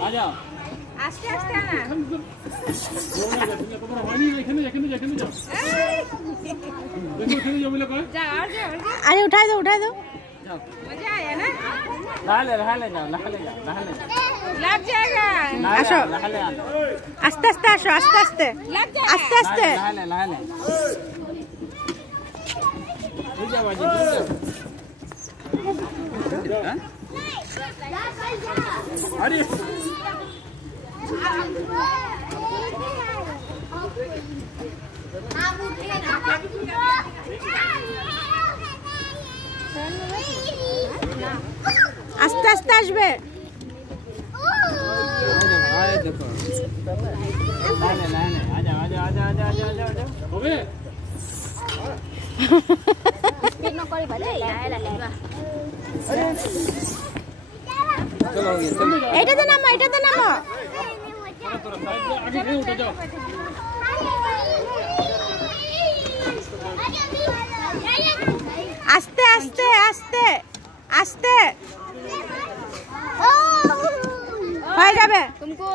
आ जाओ আস্তে আস্তে আনা अरे उठा दो मजा आया ना नहा ले जाओ लग जाएगा আসো नहा ले আস্তে আস্তে আসো আস্তে আস্তে लग जाएगा আস্তে আস্তে नहा ले रुक जा बाजी अरे আস্তে আস্তে আসবে देखो आजा होबे स्पीड न करी भले लाला लेबा चलो এটাতে নামো थोड़ा साइड में आगे नहीं उठ जाओ আস্তে আস্তে আস্তে আস্তে হয়ে যাবে तुमको